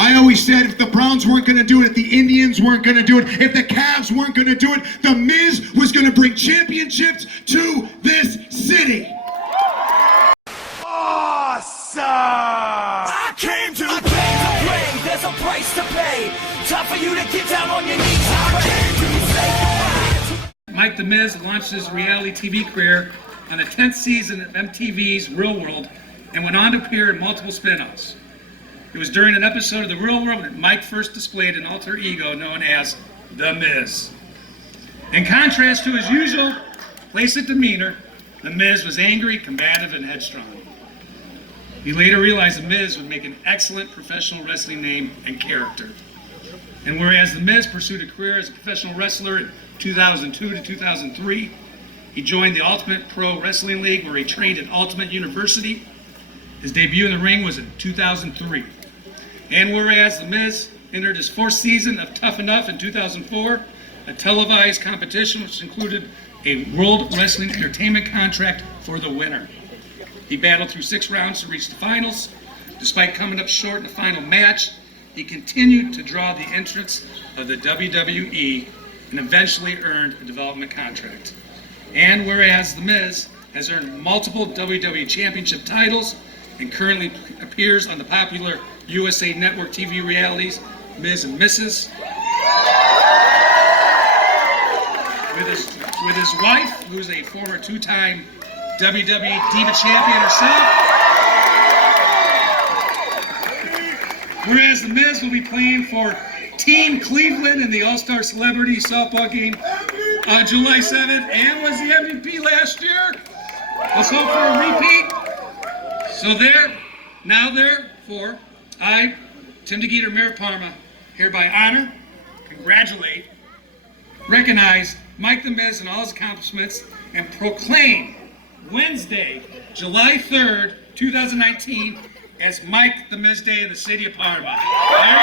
I always said if the Browns weren't going to do it, if the Indians weren't going to do it, if the Cavs weren't going to do it, The Miz was going to bring championships to this city. Awesome! I came to play. There's a price to pay. Time for you to get down on your knees. I came to say Mike The Miz launched his reality TV career on the 10th season of MTV's Real World and went on to appear in multiple spin-offs. It was during an episode of The Real World that Mike first displayed an alter ego known as The Miz. In contrast to his usual placid demeanor, The Miz was angry, combative, and headstrong. He later realized The Miz would make an excellent professional wrestling name and character. And whereas The Miz pursued a career as a professional wrestler in 2002 to 2003, he joined the Ultimate Pro Wrestling League where he trained at Ultimate University. His debut in the ring was in 2003. And whereas The Miz entered his fourth season of Tough Enough in 2004, a televised competition which included a World Wrestling Entertainment contract for the winner. He battled through 6 rounds to reach the finals. Despite coming up short in the final match, he continued to draw the entrance of the WWE and eventually earned a development contract. And whereas The Miz has earned multiple WWE Championship titles and currently appears on the popular USA Network TV realities Miz and Mrs. With his wife, who's a former 2-time WWE Diva Champion herself. Whereas The Miz will be playing for Team Cleveland in the All-Star Celebrity Softball game on July 7th and was the MVP last year. Let's hope for a repeat. So therefore, I, Tim DeGeeter, Mayor of Parma, hereby honor, congratulate, recognize Mike The Miz and all his accomplishments and proclaim Wednesday, July 3rd, 2019 as Mike The Miz Day in the city of Parma. There you go.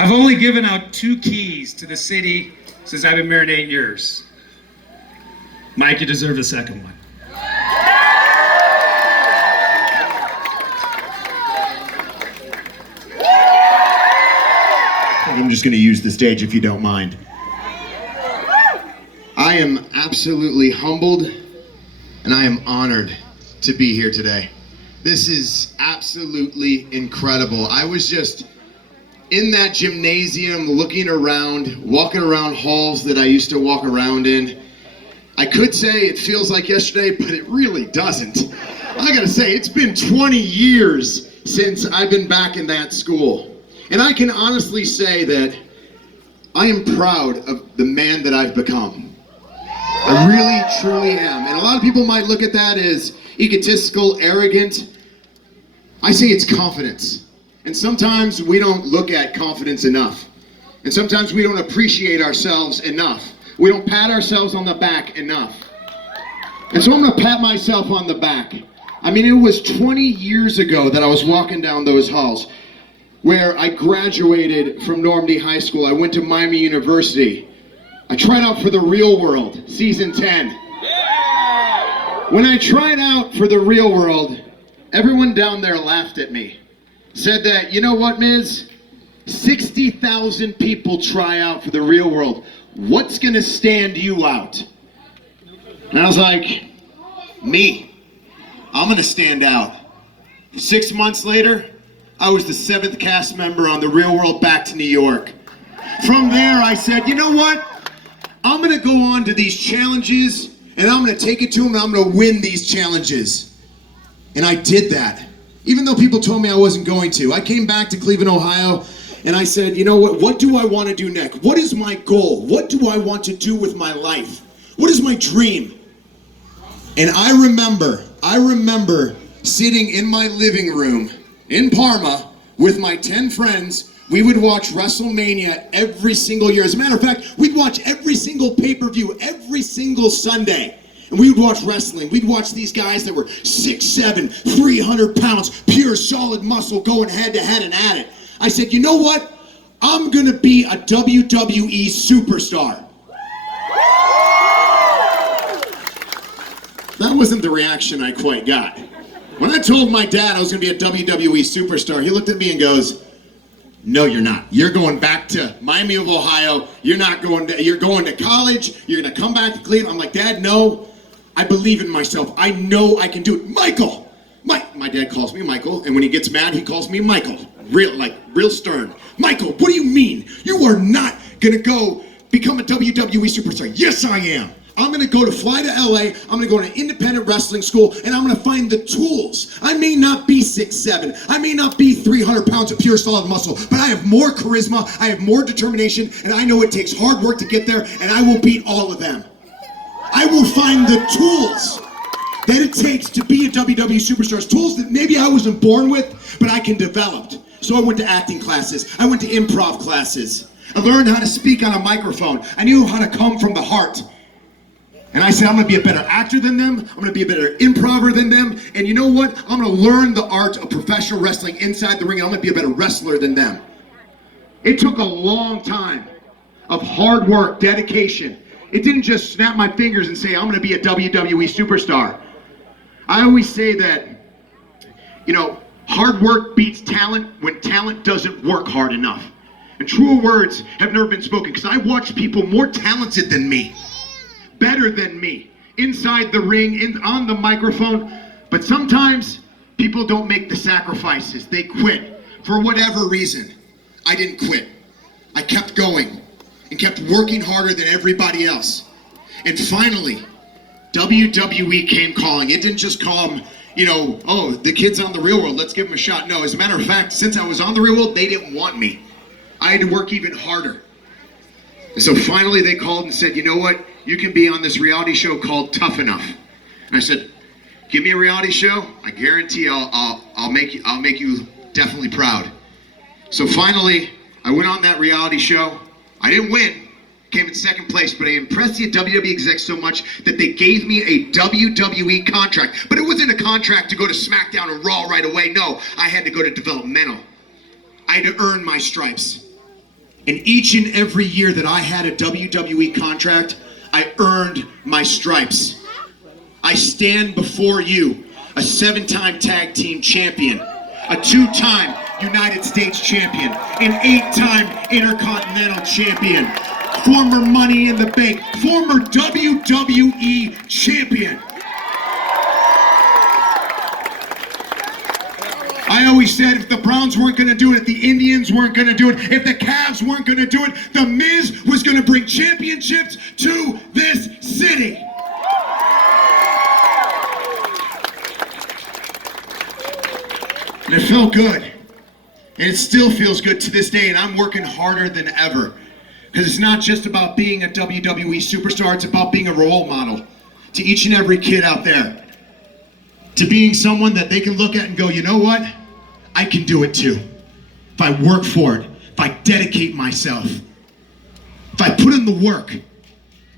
I've only given out 2 keys to the city since I've been married 8 years. Mike, you deserve the second one. I'm just going to use the stage if you don't mind. I am absolutely humbled and I am honored to be here today. This is absolutely incredible. I was just in that gymnasium looking around, walking around halls that I used to walk around in. I could say it feels like yesterday, but it really doesn't. I gotta say, it's been 20 years since I've been back in that school. And I can honestly say that I am proud of the man that I've become. I really, truly am. And a lot of people might look at that as egotistical, arrogant. I say it's confidence. And sometimes we don't look at confidence enough. And sometimes we don't appreciate ourselves enough. We don't pat ourselves on the back enough. And so I'm gonna pat myself on the back. I mean, it was 20 years ago that I was walking down those halls where I graduated from Normandy High School. I went to Miami University. I tried out for The Real World, season 10. When I tried out for The Real World, everyone down there laughed at me. Said that, you know what, Miz? 60,000 people try out for The Real World. What's gonna stand you out? And I was like, me. I'm gonna stand out. 6 months later, I was the 7th cast member on The Real World back to New York. From there, I said, you know what? I'm gonna go on to these challenges and I'm gonna take it to them and I'm gonna win these challenges. And I did that. Even though people told me I wasn't going to. I came back to Cleveland, Ohio, and I said, you know what do I want to do next? What is my goal? What do I want to do with my life? What is my dream? And I remember sitting in my living room in Parma with my 10 friends We would watch WrestleMania every single year. As a matter of fact, we'd watch every single pay-per-view every single Sunday. And we would watch wrestling. We'd watch these guys that were 6'7", 300 pounds, pure solid muscle going head to head and at it. I said, you know what? I'm gonna be a WWE superstar. That wasn't the reaction I quite got. When I told my dad I was gonna be a WWE superstar, he looked at me and goes, no, you're not. You're going back to Miami of Ohio. You're going to college. You're gonna come back to Cleveland. I'm like, Dad, no, I believe in myself. I know I can do it. Michael! My dad calls me Michael, and when he gets mad, he calls me Michael. Real stern. Michael, what do you mean? You are not gonna go become a WWE superstar. Yes, I am. I'm gonna fly to LA, I'm gonna go to an independent wrestling school, and I'm gonna find the tools. I may not be 6'7", I may not be 300 pounds of pure solid muscle, but I have more charisma, I have more determination, and I know it takes hard work to get there, and I will beat all of them. I will find the tools that it takes to be a WWE superstar, tools that maybe I wasn't born with, but I can develop. So I went to acting classes, I went to improv classes, I learned how to speak on a microphone, I knew how to come from the heart. And I said, I'm gonna be a better actor than them, I'm gonna be a better improver than them, and you know what? I'm gonna learn the art of professional wrestling inside the ring, and I'm gonna be a better wrestler than them. It took a long time of hard work, dedication. It didn't just snap my fingers and say, I'm gonna be a WWE superstar. I always say that, hard work beats talent when talent doesn't work hard enough. And truer words have never been spoken, because I watched people more talented than me, better than me, inside the ring, on the microphone, but sometimes people don't make the sacrifices. They quit for whatever reason. I didn't quit. I kept going and kept working harder than everybody else. And finally, WWE came calling. It didn't just call them, oh, the kid's on The Real World, let's give him a shot. No, as a matter of fact, since I was on The Real World, they didn't want me. I had to work even harder. And so finally they called and said, you know what? You can be on this reality show called Tough Enough. And I said, give me a reality show. I guarantee I'll make you definitely proud. So finally, I went on that reality show. I didn't win, came in second place, but I impressed the WWE execs so much that they gave me a WWE contract. But it wasn't a contract to go to SmackDown and Raw right away. No, I had to go to developmental. I had to earn my stripes. And each and every year that I had a WWE contract, I earned my stripes. I stand before you, a 7-time tag team champion, a 2-time United States champion, an 8-time Intercontinental champion, former Money in the Bank, former WWE champion. I always said if the Browns weren't going to do it, if the Indians weren't going to do it, if the Cavs weren't going to do it, The Miz was going to bring championships to this city. And it felt good. And it still feels good to this day, and I'm working harder than ever. Because it's not just about being a WWE superstar, it's about being a role model to each and every kid out there. To being someone that they can look at and go, you know what? I can do it too. If I work for it, if I dedicate myself, if I put in the work.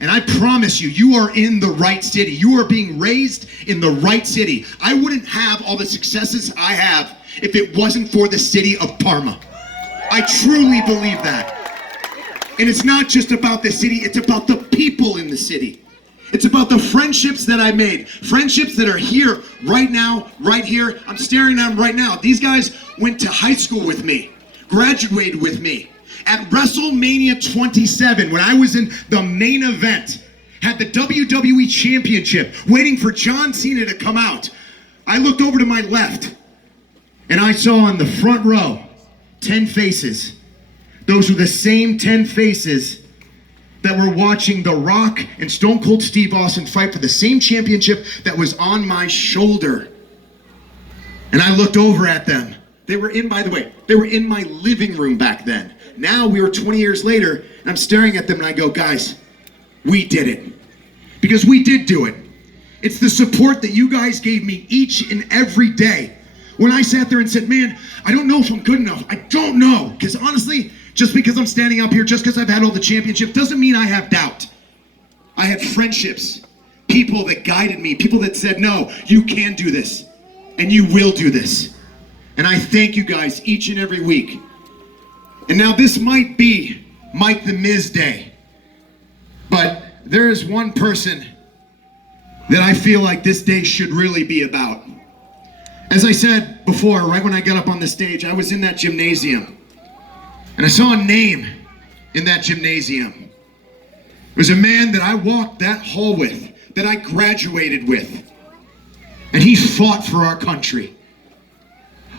And I promise you, you are in the right city. You are being raised in the right city. I wouldn't have all the successes I have if it wasn't for the city of Parma. I truly believe that. And it's not just about the city, it's about the people in the city. It's about the friendships that I made. Friendships that are here, right now, right here. I'm staring at them right now. These guys went to high school with me, graduated with me. At WrestleMania 27, when I was in the main event, had the WWE Championship, waiting for John Cena to come out, I looked over to my left, and I saw on the front row, 10 faces. Those were the same 10 faces that were watching The Rock and Stone Cold Steve Austin fight for the same championship that was on my shoulder. And I looked over at them. They were in, by the way, they were in my living room back then. Now we were 20 years later, and I'm staring at them and I go, guys, we did it. Because we did do it. It's the support that you guys gave me each and every day. when I sat there and said, man, I don't know if I'm good enough. I don't know. Because honestly, just because I'm standing up here, just because I've had all the championships, doesn't mean I have doubt. I had friendships, people that guided me, people that said, no, you can do this, and you will do this. And I thank you guys each and every week. And now this might be Mike The Miz Day, but there is one person that I feel like this day should really be about. As I said before, right when I got up on the stage, I was in that gymnasium, and I saw a name in that gymnasium. It was a man that I walked that hall with, that I graduated with, and he fought for our country.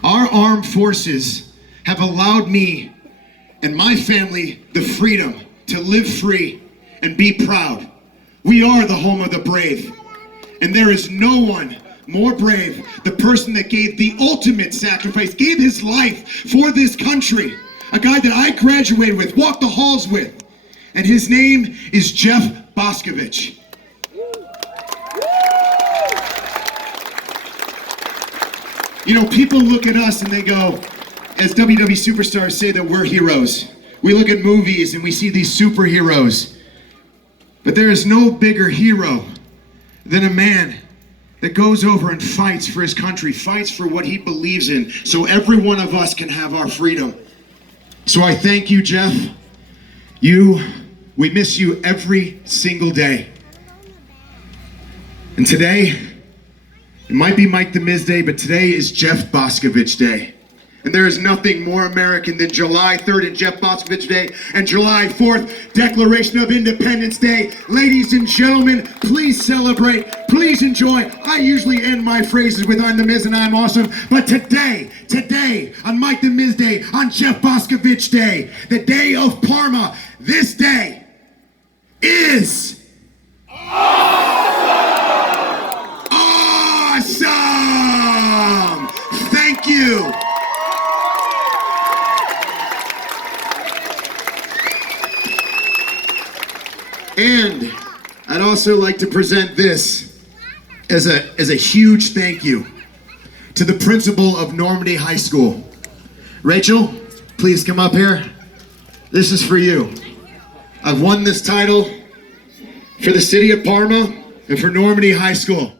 Our armed forces have allowed me and my family the freedom to live free and be proud. We are the home of the brave, and there is no one more brave, the person that gave the ultimate sacrifice, gave his life for this country, a guy that I graduated with, walked the halls with, and his name is Jeff Boscovich. You know, people look at us and they go, as WWE superstars say that we're heroes. We look at movies and we see these superheroes. But there is no bigger hero than a man that goes over and fights for his country, fights for what he believes in, so every one of us can have our freedom. So I thank you, Jeff. We miss you every single day. And today, it might be Mike The Miz Day, but today is Jeff Boscovich Day. And there is nothing more American than July 3rd and Jeff Boscovich Day and July 4th, Declaration of Independence Day. Ladies and gentlemen, please celebrate, please enjoy. I usually end my phrases with I'm The Miz and I'm awesome, but today, on Mike The Miz Day, on Jeff Boscovich Day, the day of Parma, this day is awesome! Thank you. And I'd also like to present this as a huge thank you to the principal of Normandy High School. Rachel, please come up here. This is for you. I've won this title for the city of Parma and for Normandy High School.